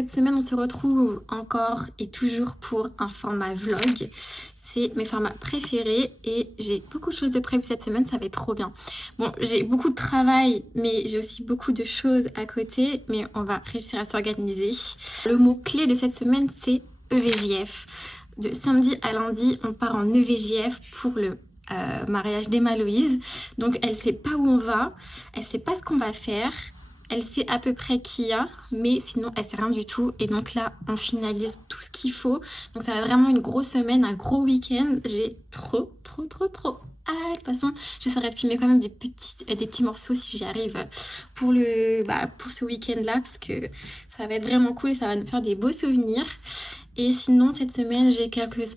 cette semaine on se retrouve encore et toujours pour un format vlog. C'est mes formats préférés et j'ai beaucoup de choses de prévues cette semaine, ça va être trop bien. Bon, j'ai beaucoup de travail, mais j'ai aussi beaucoup de choses à côté, mais on va réussir à s'organiser. Le mot-clé de cette semaine, c'est EVJF. De samedi à lundi, on part en EVJF pour le mariage d'Emma-Louise. Donc elle sait pas où on va, elle sait pas ce qu'on va faire. Elle sait à peu près qui y a, mais sinon elle sait rien du tout. Et donc là, on finalise tout ce qu'il faut. Donc ça va être vraiment une grosse semaine, un gros week-end. J'ai trop hâte. De toute façon, j'essaierai de filmer quand même des petits morceaux si j'y arrive pour ce week-end-là, parce que ça va être vraiment cool et ça va nous faire des beaux souvenirs. Et sinon, cette semaine, j'ai quelques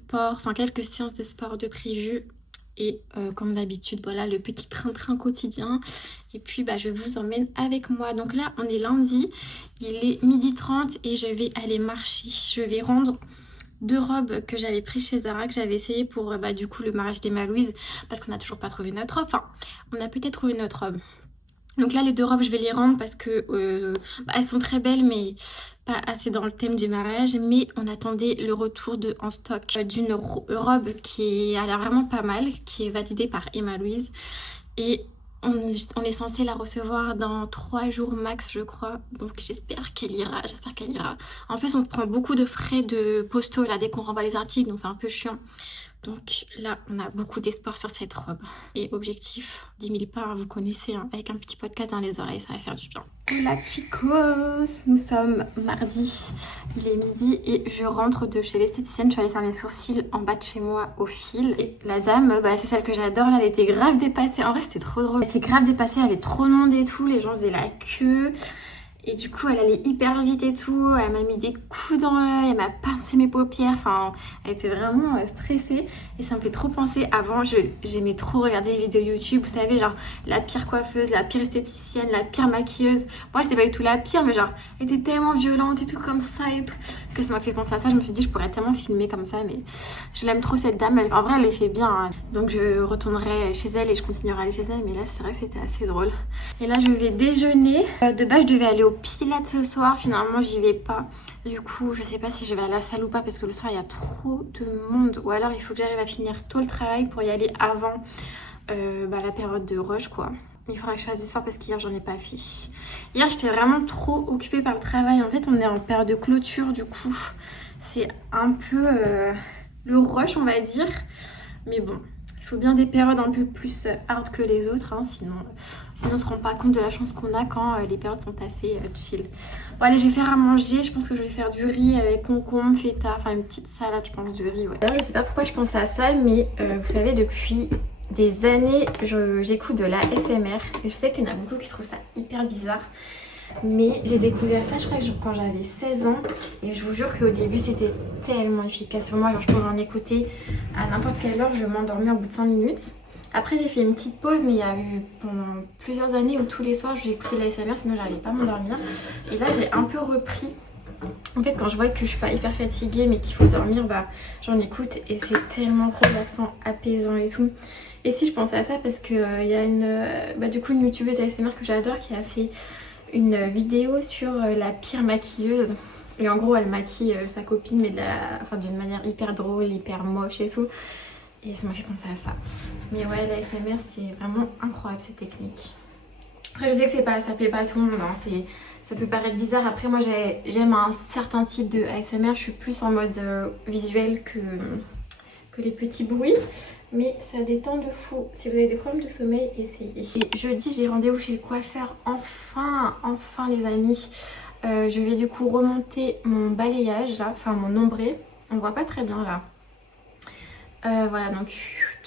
séances de sport de prévues. Et comme d'habitude, voilà le petit train-train quotidien. Et puis je vous emmène avec moi. Donc là, on est lundi, il est 12h30 et je vais aller marcher. Je vais rendre 2 robes que j'avais prises chez Zara, que j'avais essayé pour du coup le mariage d'Emma-Louise, parce qu'on n'a toujours pas trouvé notre robe. Enfin, on a peut-être trouvé notre robe. Donc là, les 2 robes, je vais les rendre parce que elles sont très belles, mais pas assez dans le thème du mariage. Mais on attendait le retour en stock d'une robe qui a l'air vraiment pas mal, qui est validée par Emma-Louise. Et on est censé la recevoir dans 3 jours max, je crois. Donc j'espère qu'elle ira, En plus, on se prend beaucoup de frais de postaux là dès qu'on renvoie les articles, donc c'est un peu chiant. Donc là, on a beaucoup d'espoir sur cette robe. Et objectif, 10 000 pas, vous connaissez, hein, avec un petit podcast dans les oreilles, ça va faire du bien. Hola chicos, nous sommes mardi, il est midi et je rentre de chez l'esthéticienne. Je suis allée faire mes sourcils en bas de chez moi au fil. Et la dame, c'est celle que j'adore, là, elle était grave dépassée. En vrai, c'était trop drôle. Elle était grave dépassée, elle avait trop de monde et tout, les gens faisaient la queue. Et du coup, elle allait hyper vite et tout. Elle m'a mis des coups dans l'œil, elle m'a pincé mes paupières. Enfin, elle était vraiment stressée. Et ça me fait trop penser. Avant, j'aimais trop regarder les vidéos YouTube. Vous savez, genre la pire coiffeuse, la pire esthéticienne, la pire maquilleuse. Moi, je sais pas du tout la pire, mais genre, elle était tellement violente et tout comme ça et tout. Que ça m'a fait penser à ça. Je me suis dit, je pourrais tellement filmer comme ça. Mais je l'aime trop cette dame. En vrai, elle les fait bien. Hein. Donc, je retournerai chez elle et je continuerai à aller chez elle. Mais là, c'est vrai que c'était assez drôle. Et là, je vais déjeuner. De base, je devais aller au Pilates ce soir, finalement j'y vais pas. Du coup je sais pas si je vais à la salle ou pas parce que le soir il y a trop de monde. Ou alors il faut que j'arrive à finir tôt le travail pour y aller avant la période de rush quoi. Il faudra que je fasse du sport parce qu'hier j'en ai pas fait. Hier j'étais vraiment trop occupée par le travail. En fait on est en période de clôture du coup. C'est un peu le rush on va dire. Mais bon. Il faut bien des périodes un peu plus hard que les autres, hein, sinon on se rend pas compte de la chance qu'on a quand les périodes sont assez chill. Bon allez, je vais faire à manger, je pense que je vais faire du riz avec concombre, feta, enfin une petite salade je pense de riz. Ouais. Alors, je sais pas pourquoi je pense à ça, mais vous savez depuis des années j'écoute de la SMR et je sais qu'il y en a beaucoup qui trouvent ça hyper bizarre. Mais j'ai découvert ça je crois quand j'avais 16 ans et je vous jure qu'au début c'était tellement efficace sur moi. Genre je pouvais en écouter à n'importe quelle heure, je m'endormais au bout de 5 minutes. Après j'ai fait une petite pause mais il y a eu pendant plusieurs années où tous les soirs je écoutais la ASMR sinon j'arrivais pas à m'endormir. Et là j'ai un peu repris. En fait quand je vois que je suis pas hyper fatiguée mais qu'il faut dormir, j'en écoute et c'est tellement relaxant, apaisant et tout. Et si je pensais à ça parce que il y a une youtubeuse ASMR que j'adore qui a fait une vidéo sur la pire maquilleuse et en gros elle maquille sa copine mais d'une manière hyper drôle, hyper moche et tout et ça m'a fait penser à ça. Mais ouais, la ASMR c'est vraiment incroyable cette technique. Après je sais que ça plaît pas à tout le monde, hein. Ça peut paraître bizarre. Après moi j'aime un certain type de ASMR, je suis plus en mode visuel que les petits bruits. Mais ça détend de fou. Si vous avez des problèmes de sommeil, essayez. Et jeudi, j'ai rendez-vous chez le coiffeur. Enfin les amis. Je vais du coup remonter mon balayage là, enfin mon ombré. On voit pas très bien là. Voilà, donc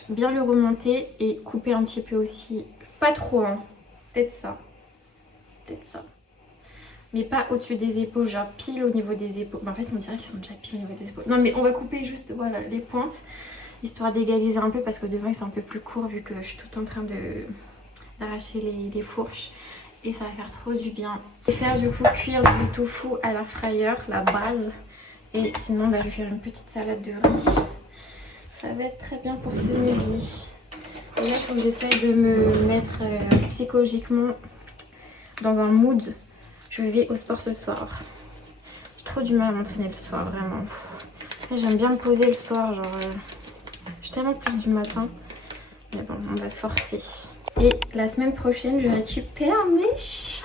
bien le remonter et couper un petit peu aussi. Pas trop, hein. Peut-être ça. Mais pas au-dessus des épaules, genre pile au niveau des épaules. En fait, on dirait qu'ils sont déjà pile au niveau des épaules. Non, mais on va couper juste, voilà, les pointes. Histoire d'égaliser un peu parce que devant ils sont un peu plus courts vu que je suis tout en train d'arracher les fourches et ça va faire trop du bien. Je vais faire du coup cuire du tofu à l'air fryer, la base, et sinon je vais faire une petite salade de riz. Ça va être très bien pour ce midi. Et là il faut que j'essaye de me mettre psychologiquement dans un mood. Je vais au sport ce soir. trop du mal à m'entraîner le soir, vraiment. J'aime bien me poser le soir, genre... je suis tellement plus du matin. Mais bon, on va se forcer. Et la semaine prochaine, je récupère mes chats.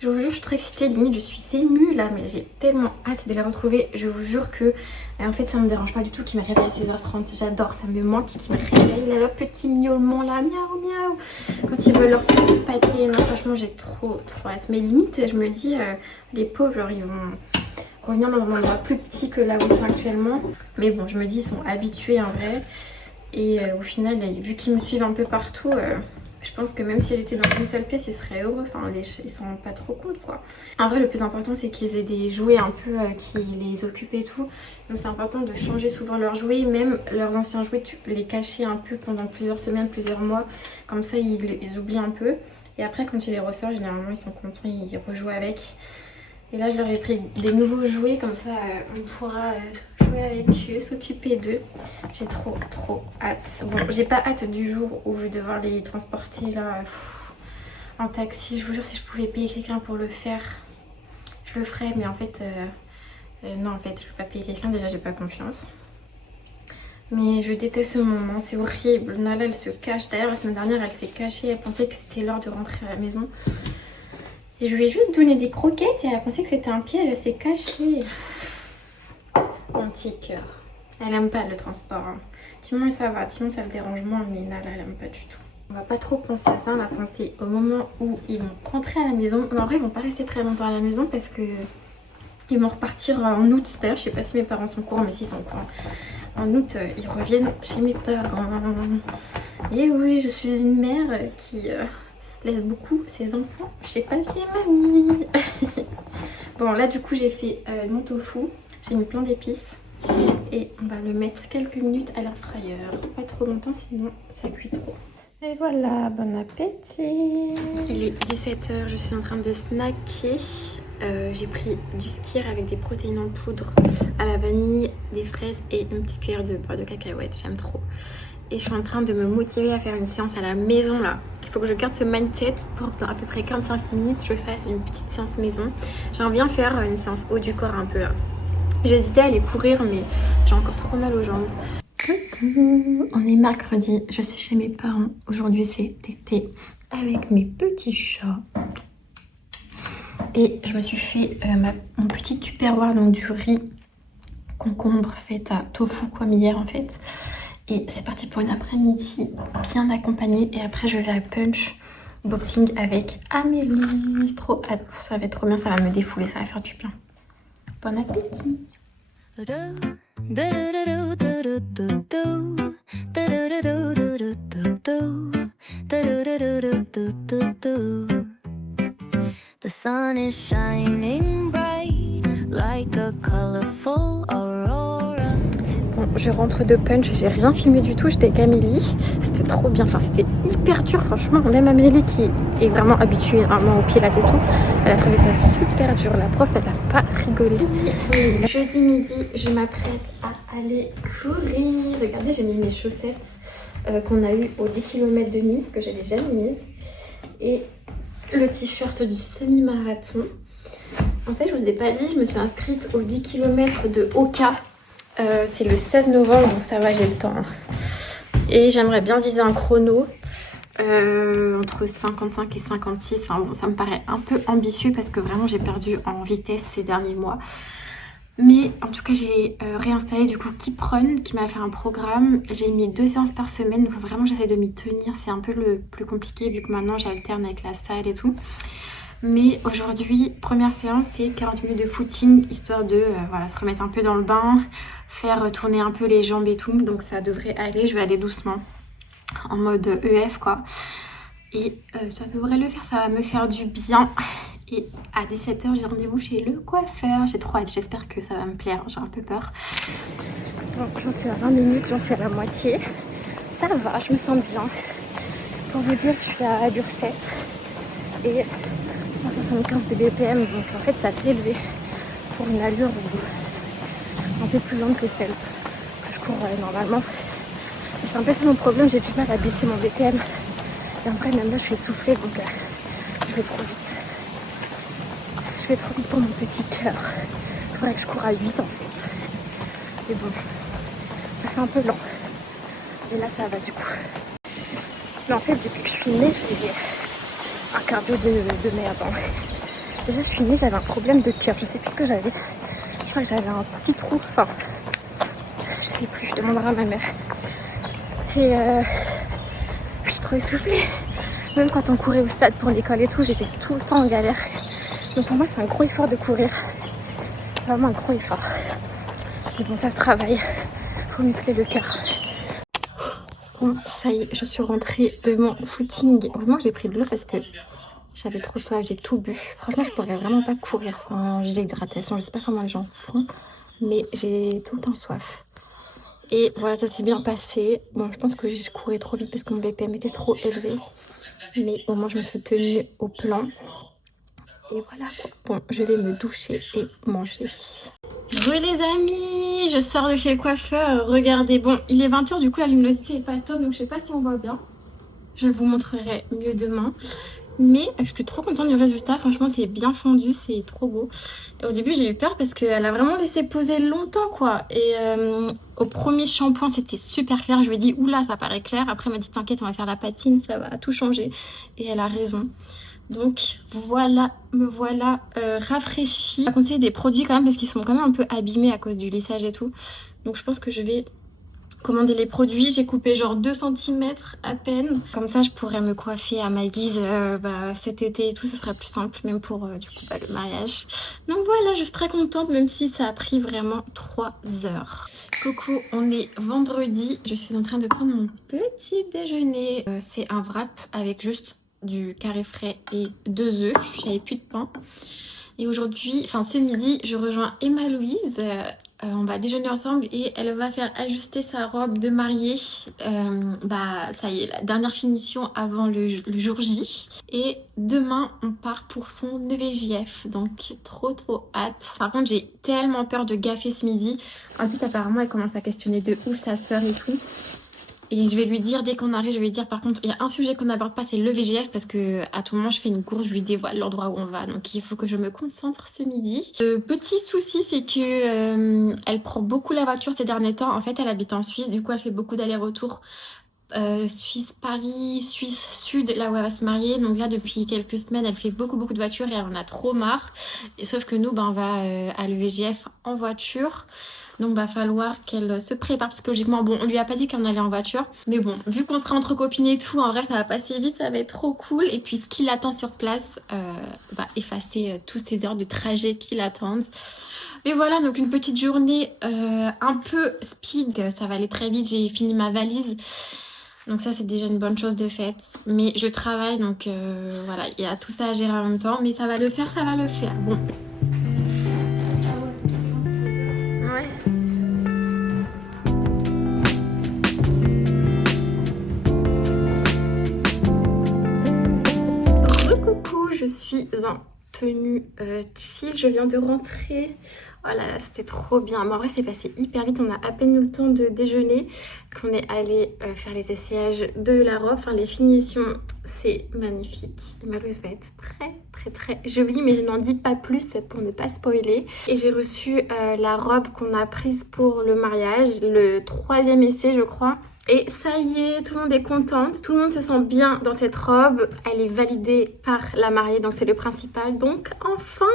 Je vous jure, je suis trop excitée, limite je suis émue là, mais j'ai tellement hâte de les retrouver. Je vous jure que, en fait, ça me dérange pas du tout qu'ils me réveillent à 6h30. J'adore, ça me manque qu'ils me réveillent, là, leur petit miaulement là, miaou miaou. Quand ils veulent leur petit pâté, non, franchement, j'ai trop hâte. Mais limite, je me dis, les pauvres, genre, ils vont revenir dans un endroit plus petit que là où ils sont actuellement. Mais bon, je me dis, ils sont habitués en vrai. Et au final, vu qu'ils me suivent un peu partout... je pense que même si j'étais dans une seule pièce, ils seraient heureux. Enfin, ils s'en rendent pas trop compte, quoi. En vrai, le plus important, c'est qu'ils aient des jouets un peu qui les occupent et tout. Donc, c'est important de changer souvent leurs jouets. Même leurs anciens jouets, les cacher un peu pendant plusieurs semaines, plusieurs mois. Comme ça, ils oublient un peu. Et après, quand tu les ressors, généralement, ils sont contents, ils rejouent avec. Et là, je leur ai pris des nouveaux jouets. Comme ça, on pourra jouer avec eux, s'occuper d'eux. J'ai trop hâte. Bon, j'ai pas hâte du jour où je vais devoir les transporter là en taxi. Je vous jure, si je pouvais payer quelqu'un pour le faire, je le ferais. Mais en fait, non, en fait, je peux pas payer quelqu'un. Déjà, j'ai pas confiance. Mais je déteste ce moment, c'est horrible. Nala, elle se cache. D'ailleurs, la semaine dernière, elle s'est cachée. Elle pensait que c'était l'heure de rentrer à la maison. Et je lui ai juste donné des croquettes et elle a pensé que c'était un piège, elle s'est cachée. Mon petit cœur. Elle aime pas le transport. Hein. Timon, ça va. Timon, ça le dérange moins, mais Nala, elle aime pas du tout. On va pas trop penser à ça. On va penser au moment où ils vont rentrer à la maison. En vrai, ils vont pas rester très longtemps à la maison parce que ils vont repartir en août. D'ailleurs, je sais pas si mes parents sont au courant, mais s'ils sont au courant. En août, ils reviennent chez mes parents. Et oui, je suis une mère qui... laisse beaucoup ses enfants chez papy et mamie. Bon, là du coup j'ai fait mon tofu, j'ai mis plein d'épices et on va le mettre quelques minutes à l'air fryer, pas trop longtemps sinon ça cuit trop. Et voilà, bon appétit. Il est 17h, je suis en train de snacker. J'ai pris du skyr avec des protéines en poudre à la vanille, des fraises et une petite cuillère de beurre de cacahuète, j'aime trop. Et je suis en train de me motiver à faire une séance à la maison là. Il faut que je garde ce mindset pour dans à peu près 45 minutes je fasse une petite séance maison. J'aimerais bien faire une séance haut du corps un peu là. J'hésitais à aller courir mais j'ai encore trop mal aux jambes. Coucou, on est mercredi, je suis chez mes parents. Aujourd'hui c'est été avec mes petits chats. Et je me suis fait mon petit tupperware, donc du riz concombre fait à tofu comme hier en fait. Et c'est parti pour une après-midi bien accompagnée. Et après, je vais à Punch Boxing avec Amélie. Trop hâte. Ça va être trop bien. Ça va me défouler. Ça va faire du bien. Bon appétit. The sun is shining bright like a colorful aurora. Bon, je rentre de Punch, j'ai rien filmé du tout, j'étais avec Amélie, c'était trop bien, enfin c'était hyper dur franchement, même Amélie qui est vraiment habituée vraiment au pilates et tout, elle a trouvé ça super dur, la prof elle a pas rigolé. Jeudi midi, je m'apprête à aller courir, regardez j'ai mis mes chaussettes qu'on a eu aux 10 km de Nice, que j'avais jamais mises, et le t-shirt du semi-marathon. En fait je vous ai pas dit, je me suis inscrite aux 10 km de Oka. C'est le 16 novembre, donc ça va, j'ai le temps. Et j'aimerais bien viser un chrono entre 55 et 56. Enfin bon, ça me paraît un peu ambitieux parce que vraiment j'ai perdu en vitesse ces derniers mois. Mais en tout cas, j'ai réinstallé du coup Keep Run qui m'a fait un programme. J'ai mis 2 séances par semaine, donc vraiment j'essaie de m'y tenir. C'est un peu le plus compliqué vu que maintenant j'alterne avec la salle et tout. Mais aujourd'hui, première séance, c'est 40 minutes de footing, histoire de voilà, se remettre un peu dans le bain, faire tourner un peu les jambes et tout. Donc ça devrait aller, je vais aller doucement, en mode EF quoi. Et ça devrait le faire, ça va me faire du bien. Et à 17h, j'ai rendez-vous chez le coiffeur. J'ai trop hâte, j'espère que ça va me plaire, j'ai un peu peur. Donc j'en suis à 20 minutes, j'en suis à la moitié. Ça va, je me sens bien. Pour vous dire que je suis à Burset. Et 175 de BPM, donc en fait ça s'est élevé pour une allure un peu plus lente que celle que je cours normalement. Et c'est un peu ça mon problème, j'ai du mal à baisser mon BPM. Et en fait même là je suis essoufflée donc je vais trop vite. Je vais trop vite pour mon petit cœur. Il faudrait que je cours à 8 en fait. Mais bon, ça fait un peu lent. Et là ça va du coup. Mais en fait depuis que je suis née, j'ai un cardio de merde. Hein. Déjà je suis née, j'avais un problème de cœur. Je sais plus ce que j'avais. Je crois que j'avais un petit trou. Enfin, je sais plus, je demanderai à ma mère. Et je suis trop essoufflée. Même quand on courait au stade pour l'école et tout, j'étais tout le temps en galère. Donc pour moi c'est un gros effort de courir. Vraiment un gros effort. Et bon ça se travaille. Faut muscler le cœur. Bon ça y est, je suis rentrée de mon footing. Heureusement que j'ai pris de l'eau parce que j'avais trop soif, j'ai tout bu. Franchement je pourrais vraiment pas courir sans gilet d'hydratation. Je sais pas comment les gens font, mais j'ai tout le temps soif. Et voilà, ça s'est bien passé. Bon, je pense que je courais trop vite parce que mon BPM était trop élevé. Mais au moins, je me suis tenue au plan. Et voilà quoi. Bon, je vais me doucher et manger. Bonjour les amis, je sors de chez le coiffeur. Regardez, bon, il est 20h, du coup la luminosité est pas top. Donc je sais pas si on voit bien. Je vous montrerai mieux demain. Mais je suis trop contente du résultat, franchement c'est bien fondu, c'est trop beau. Et au début j'ai eu peur parce qu'elle a vraiment laissé poser longtemps quoi. Et au premier shampoing c'était super clair, je lui ai dit oula ça paraît clair. Après elle m'a dit t'inquiète on va faire la patine, ça va tout changer. Et elle a raison. Donc voilà, me voilà rafraîchie. Je conseille des produits quand même parce qu'ils sont quand même un peu abîmés à cause du lissage et tout. Donc je pense que je vais commander les produits. J'ai coupé genre 2 cm à peine. Comme ça je pourrais me coiffer à ma guise cet été et tout, ce sera plus simple même pour du coup le mariage. Donc voilà, je suis très contente même si ça a pris vraiment 3 heures. Coucou, on est vendredi. Je suis en train de prendre mon petit déjeuner. C'est un wrap avec juste du carré frais et 2 œufs. J'avais plus de pain. Et aujourd'hui, enfin ce midi, je rejoins Emma Louise. On va déjeuner ensemble et elle va faire ajuster sa robe de mariée. Ça y est, la dernière finition avant le jour J. Et demain, on part pour son EVJF. Donc trop hâte. Par contre, j'ai tellement peur de gaffer ce midi. En plus, apparemment, elle commence à questionner de ouf sa sœur et tout. Et je vais lui dire, dès qu'on arrive, je vais lui dire par contre, il y a un sujet qu'on n'aborde pas, c'est le VGF parce que à tout moment je fais une course, je lui dévoile l'endroit où on va. Donc il faut que je me concentre ce midi. Le petit souci, c'est que elle prend beaucoup la voiture ces derniers temps. En fait, elle habite en Suisse, du coup elle fait beaucoup d'allers-retours. Suisse-Paris, Suisse-Sud, là où elle va se marier. Donc là, depuis quelques semaines, elle fait beaucoup de voitures et elle en a trop marre. Et sauf que nous, on va à l'EVJF en voiture. Donc va falloir qu'elle se prépare psychologiquement. Bon, on lui a pas dit qu'on allait en voiture. Mais bon, vu qu'on sera entre copines et tout, en vrai ça va passer vite, ça va être trop cool. Et puis ce qui l'attend sur place va effacer toutes ces heures de trajet qui l'attendent. Mais voilà, donc une petite journée un peu speed. Ça va aller très vite, j'ai fini ma valise. Donc ça c'est déjà une bonne chose de faite. Mais je travaille donc voilà, il y a tout ça à gérer en même temps. Mais ça va le faire, ça va le faire. Bon. Coucou, je suis en tenue chill, je viens de rentrer. Oh là là, c'était trop bien. Mais en vrai, c'est passé hyper vite. On a à peine eu le temps de déjeuner qu'on est allé faire les essayages de la robe. Enfin, les finitions, c'est magnifique. Ma blouse va être très jolie, mais je n'en dis pas plus pour ne pas spoiler. Et j'ai reçu la robe qu'on a prise pour le mariage, le 3e essai, je crois. Et ça y est, tout le monde est contente, tout le monde se sent bien dans cette robe. Elle est validée par la mariée, donc c'est le principal. Donc enfin,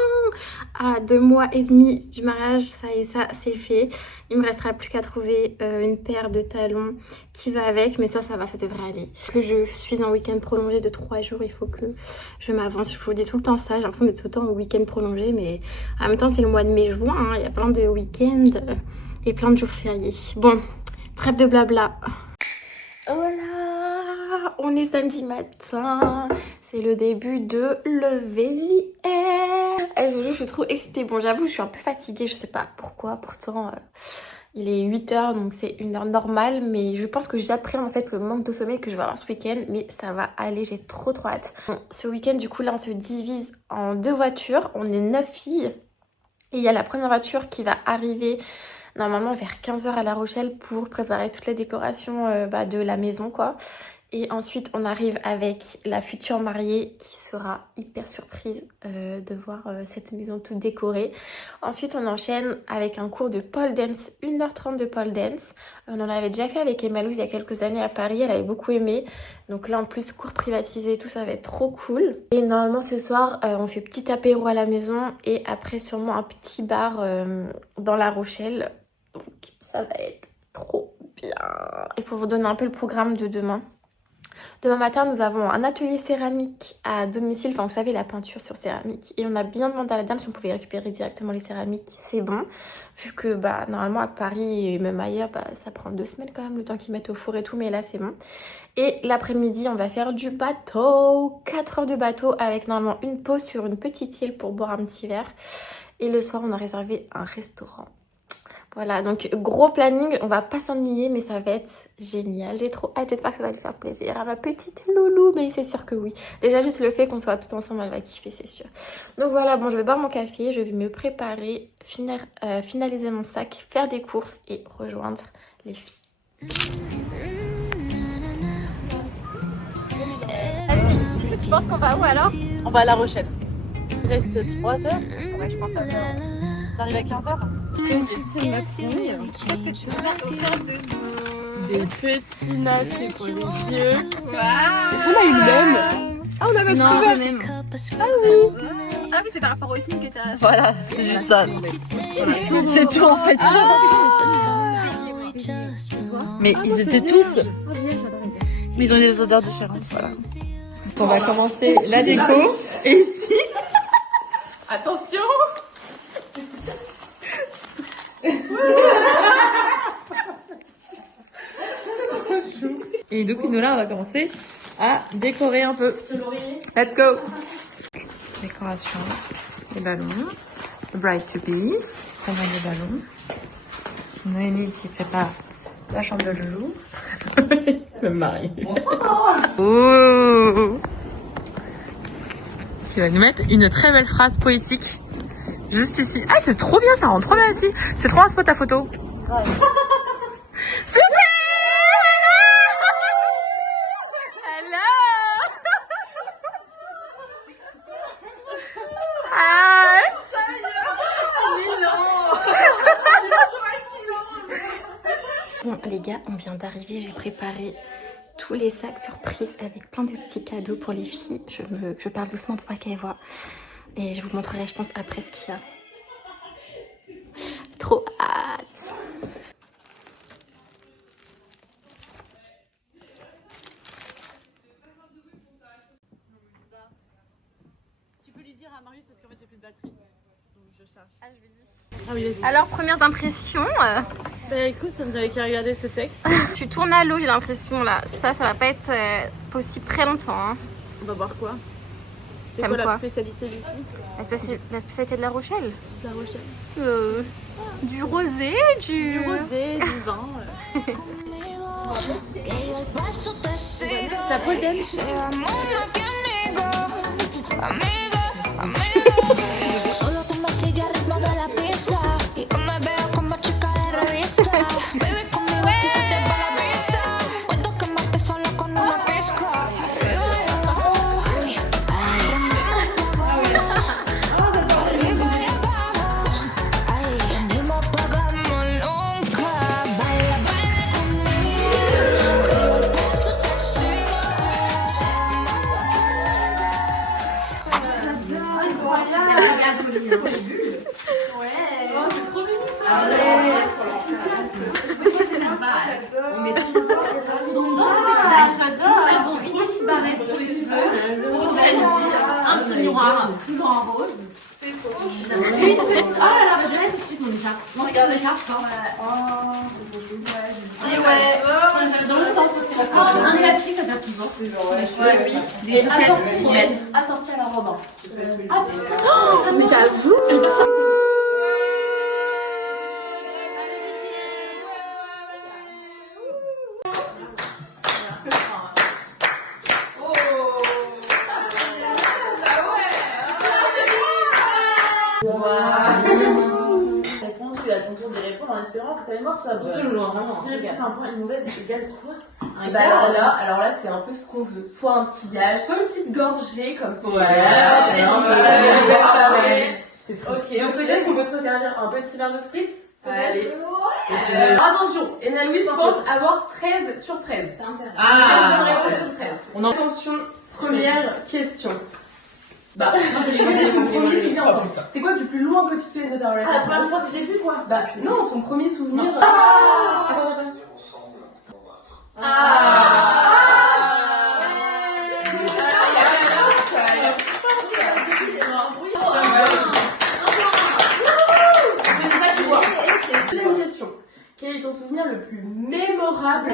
à 2 mois et demi du mariage, ça y est, ça c'est fait. Il me restera plus qu'à trouver une paire de talons qui va avec, mais ça va, ça devrait aller. Que je suis en week-end prolongé de 3 jours, il faut que je m'avance. Je vous dis tout le temps ça, j'ai l'impression d'être tout le temps en week-end prolongé, mais en même temps c'est le mois de mai-juin, hein. Il y a plein de week-ends et plein de jours fériés. Bon. Trêve de blabla. Voilà, on est samedi matin. C'est le début de l'EVJF. Et je vous jure, je suis trop excitée. Bon, j'avoue, je suis un peu fatiguée. Je sais pas pourquoi. Pourtant, il est 8h, donc c'est une heure normale. Mais je pense que j'appréhende en fait le manque de sommeil que je vais avoir ce week-end. Mais ça va aller, j'ai trop hâte. Bon, ce week-end, du coup, là, on se divise en 2 voitures. On est 9 filles. Et il y a la première voiture qui va arriver normalement vers 15h à La Rochelle pour préparer toutes les décorations de la maison quoi. Et ensuite, on arrive avec la future mariée qui sera hyper surprise de voir cette maison toute décorée. Ensuite, on enchaîne avec un cours de pole dance, 1h30 de pole dance. On en avait déjà fait avec Emalouz il y a quelques années à Paris, elle avait beaucoup aimé. Donc là, en plus, cours privatisé, tout ça va être trop cool. Et normalement, ce soir, on fait petit apéro à la maison et après, sûrement un petit bar dans La Rochelle. Donc, ça va être trop bien. Et pour vous donner un peu le programme de demain. Demain matin, nous avons un atelier céramique à domicile. Enfin, vous savez, la peinture sur céramique. Et on a bien demandé à la dame si on pouvait récupérer directement les céramiques. C'est bon. Vu que, normalement, à Paris et même ailleurs, ça prend 2 semaines quand même, le temps qu'ils mettent au four et tout. Mais là, c'est bon. Et l'après-midi, on va faire du bateau. 4 heures de bateau avec normalement une pause sur une petite île pour boire un petit verre. Et le soir, on a réservé un restaurant. Voilà, donc gros planning, on va pas s'ennuyer, mais ça va être génial. J'ai trop hâte, j'espère que ça va lui faire plaisir à ma petite loulou, mais c'est sûr que oui. Déjà juste le fait qu'on soit tout ensemble, elle va kiffer, c'est sûr. Donc voilà, bon, je vais boire mon café, je vais me préparer, finaliser mon sac, faire des courses et rejoindre les filles. Alcie, tu penses qu'on va où alors? On va à La Rochelle. Il reste 3 heures. Ouais, je pense à ça. On arrive à 15 heures. Petite maximille. Qu'est-ce que tu veux faire de Des petits masques pour les yeux. Est-ce qu'on a une lemme? Ah, on a pas trouvé. même. Ah oui. Ah oui, c'est par rapport au signe que t'as... Voilà, c'est juste ça. C'est tout en fait. Mais ils étaient tous. Mais ils ont des odeurs différentes. Voilà. On va commencer la déco. Et ici. Attention. Et donc nous là on va commencer à décorer un peu. Let's go. Décoration, les ballons, Bright to be, vraiment des ballons. Noémie qui prépare la chambre de Loulou. Je me marie. Oh. Qui va nous mettre une très belle phrase poétique juste ici. Ah c'est trop bien, ça rend trop bien ici. C'est trop un spot à photo. Super. Bon les gars, on vient d'arriver, j'ai préparé tous les sacs surprises avec plein de petits cadeaux pour les filles. Je parle doucement pour pas qu'elles voient. Et je vous montrerai je pense après ce qu'il y a. Trop hâte. Tu peux lui dire à Marius parce qu'en fait j'ai plus de batterie. Donc je charge. Ah je vais dire. Ah oui vas-y. Alors premières impressions. Bah écoute, ça nous avait qu'à regarder ce texte. Tu tournes à l'eau j'ai l'impression là. Ça va pas être possible très longtemps. Hein. On va voir quoi. C'est Comme quoi quoi la spécialité d'ici? La spécialité de La Rochelle. La Rochelle. Du rosé, Du rosé, du vin. La pole dance. Solo tú me sigues al ritmo de la pista y yo me veo como chica de revista. Baby, conmigo a ti se te va la vista. Puedo quemarte sola con una pizca. Arriba y abajo, ay, arriba y abajo, ay, ni me apagamos nunca. Baila, baila conmigo, que yo el paso te sigo. Un petit miroir, toujours en rose. Une petite. Oh là là, je laisse tout de suite mon écharpe. On regarde l'écharpe. Et ouais, dans le sens. Un élastique, ça sert toujours. Des chaussettes assorties à la robe. Ah putain, Mais j'avoue. répondu à ton tour de répondre en espérant que ta mémoire soit bonne. Attention, loin, vraiment. Une réponse à un point, une mauvaise égale quoi? Bah alors là, c'est un peu ce qu'on veut. Soit un petit gage, soit une petite gorgée comme ça. C'est tout. Ok. Donc peut-être qu'on peut se servir un petit verre de spritz. Allez. Attention, Enna Louise pense avoir 13 sur 13. C'est intéressant. Ah, 13 sur 13. On a attention, première question. Bah, moi je l'ai dit, ton premier souvenir. C'est quoi du plus loin que tu te souviens de ta relation? Ah, c'est pas la fois que je l'ai vu quoi? Bah, non, ton premier souvenir. Deuxième question. Quel est ton souvenir le plus mémorable?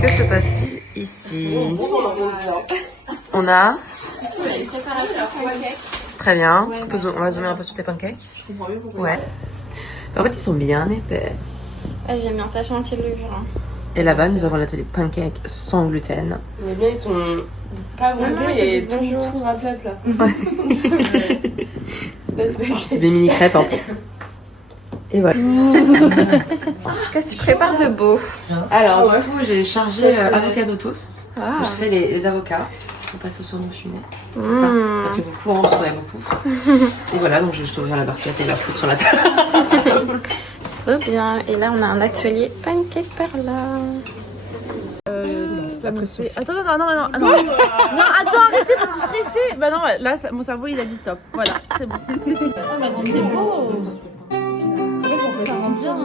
Que se passe-t-il ici? On a... Très bien. On va zoomer un peu sur tes pancakes. Ouais. En fait, ils sont bien épais. Ah, j'aime bien ça, chantier de levure. Hein. Et là-bas, nous avons l'atelier pancakes sans gluten. Mais bien, ils sont pas brisés et bonjour à plat. C'est des mini crêpes en fait. Et voilà. Qu'est-ce que tu prépares de beau? Alors, du coup, j'ai chargé avocado toast. Je fais les avocats. On passe sur nos fumées. Ça a pris beaucoup, hein, parce qu'on a beaucoup. Et voilà, donc je vais juste ouvrir la barquette et la foutre sur la table. Trop bien. Et là, on a un atelier pancake par là. Attends, non, attends, arrêtez, vous me stressez. Bah non, là, mon cerveau, il a dit stop. Voilà, c'est bon. C'est beau. Ça rend bien.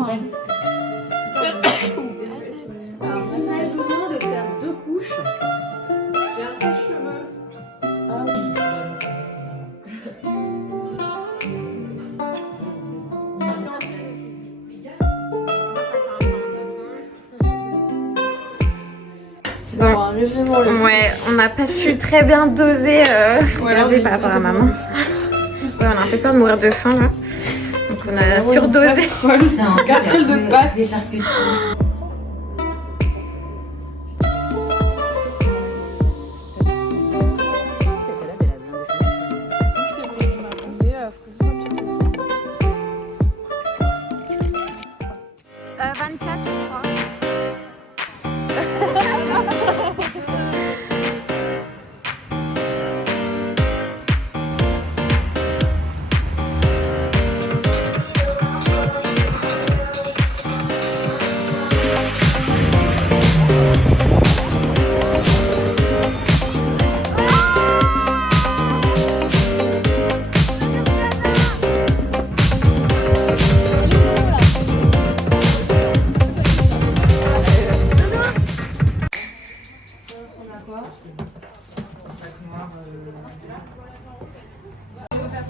Alors, si vous avez besoin de faire 2 couches, j'ai un sèche-cheveux. Ouais, on n'a pas su très bien doser regarder par rapport à maman. Ouais, on a un peu peur de mourir de faim là. Donc on a surdosé. Casserole de pâtes.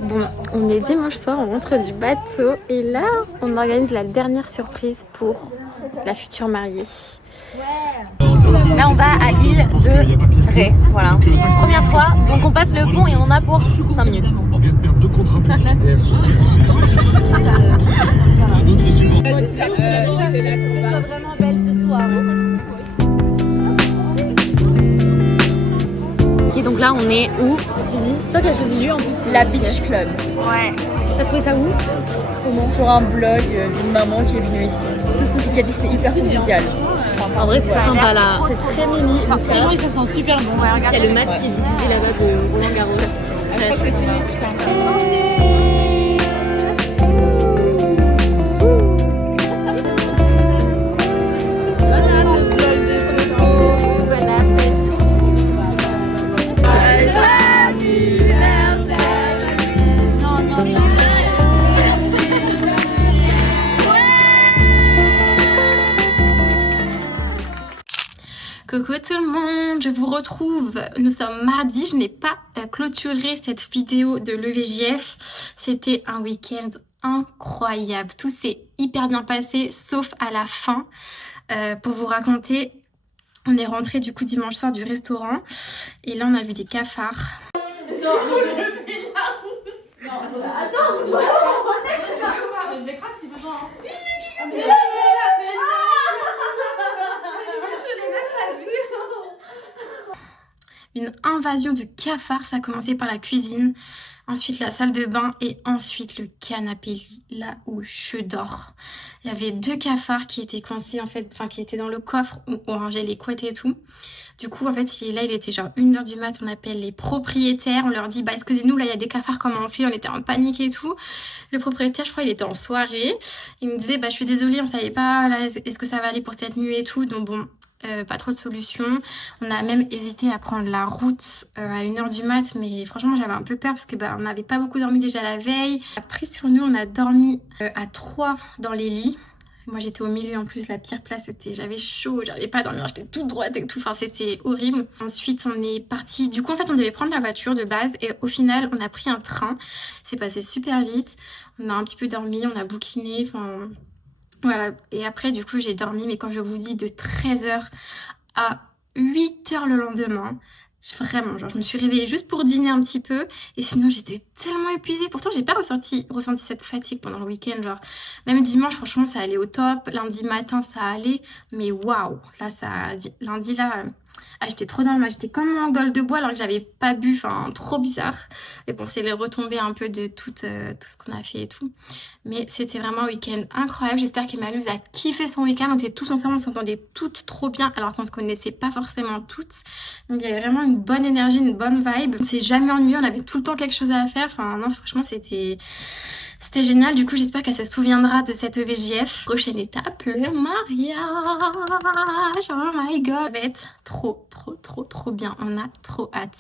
Bon, on est dimanche soir, on rentre du bateau et là, on organise la dernière surprise pour la future mariée. Là on va à l'île de Ré, voilà. Première fois, donc on passe le pont et on en a pour 5 minutes. On vient de perdre 2 contrats publicitaires. Vraiment belle ce soir. Ok, donc là on est où, Suzy? C'est toi qui as choisi lui en plus. La Beach Club. Ouais. T'as trouvé ça où? Comment? Sur un blog d'une maman qui est venue ici. Qui a dit que c'était hyper convivial. En vrai c'est très sympa là. C'est très mini. Enfin, vraiment ils se sentent super bons. Ouais, il y a le match qui est diffusé là-bas de Roland Garros. Je crois que c'est fini, putain. Coucou tout le monde, je vous vous retrouve, nous sommes mardi, je n'ai pas clôturé cette vidéo de l'EVJF. C'était un week-end incroyable, tout s'est hyper bien passé sauf à la fin. Pour vous raconter, on est rentré du coup dimanche soir du restaurant et là on a vu des cafards. Je l'écrase si besoin. Une invasion de cafards, ça a commencé par la cuisine, ensuite la salle de bain et ensuite le canapé lit, là où je dors. Il y avait 2 cafards qui étaient coincés en fait, enfin qui étaient dans le coffre où on rangeait les couettes et tout. Du coup en fait là il était genre 1h du mat, on appelle les propriétaires, on leur dit bah excusez-nous là il y a des cafards, comment on fait? On était en panique et tout. Le propriétaire je crois il était en soirée, il nous disait bah je suis désolée on savait pas là est-ce que ça va aller pour cette nuit et tout, donc bon pas trop de solutions. On a même hésité à prendre la route à 1h du mat, mais franchement j'avais un peu peur parce que bah on n'avait pas beaucoup dormi déjà la veille. Après sur nous on a dormi à 3 dans les lits. Moi j'étais au milieu en plus, la pire place c'était, j'avais chaud, j'arrivais pas à dormir, j'étais toute droite et tout, enfin c'était horrible. Ensuite on est parti, du coup en fait on devait prendre la voiture de base et au final on a pris un train, c'est passé super vite, on a un petit peu dormi, on a bouquiné, enfin voilà. Et après du coup j'ai dormi, mais quand je vous dis de 13h à 8h le lendemain, vraiment genre je me suis réveillée juste pour dîner un petit peu et sinon j'étais tellement épuisée. Pourtant j'ai pas ressenti cette fatigue pendant le week-end, genre même dimanche franchement ça allait au top, lundi matin ça allait, mais waouh là lundi là j'étais trop dans le mal, j'étais comme en gueule de bois alors que j'avais pas bu, enfin trop bizarre. Et bon c'est les retombées un peu de tout ce qu'on a fait et tout, mais c'était vraiment un week-end incroyable. J'espère que Malouz a kiffé son week-end, on était tous ensemble, on s'entendait toutes trop bien alors qu'on se connaissait pas forcément toutes, donc il y avait vraiment une bonne énergie, une bonne vibe, on s'est jamais ennuyé, on avait tout le temps quelque chose à faire, enfin non franchement c'était génial. Du coup j'espère qu'elle se souviendra de cette EVJF. Prochaine étape, le mariage. Oh my god, ça va être trop bien, on a trop hâte.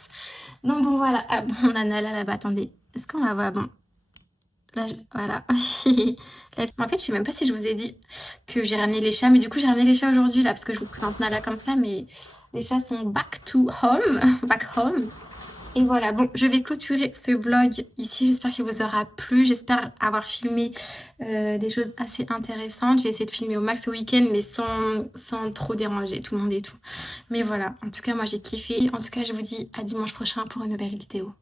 Donc bon voilà, ah, bon, on a Nala là-bas, attendez, est-ce qu'on la voit? Bon là, voilà. En fait je sais même pas si je vous ai dit que j'ai ramené les chats, mais du coup j'ai ramené les chats aujourd'hui là parce que je vous présente Nala comme ça, mais les chats sont back home. Et voilà, bon, je vais clôturer ce vlog ici. J'espère qu'il vous aura plu. J'espère avoir filmé des choses assez intéressantes. J'ai essayé de filmer au max ce week-end, mais sans trop déranger tout le monde et tout. Mais voilà, en tout cas, moi j'ai kiffé. En tout cas, je vous dis à dimanche prochain pour une nouvelle vidéo.